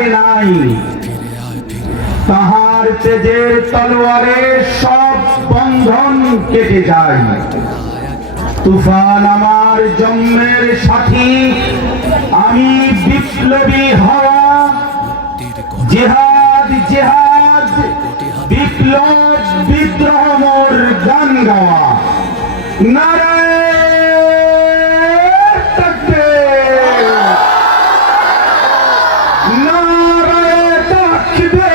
যায় নাই, তাহার তেজের তলোয়ারে সব বন্ধন কেটে যায়। তুফান আমার জন্মের সাথী, আমি বিপ্লবী হওয়া, জিহাদ জিহাদ বিপ্লব বিদ্রোহ মোর গান গাওয়া। নারায়ে তাকবীর, নারায়ে তাকবীর।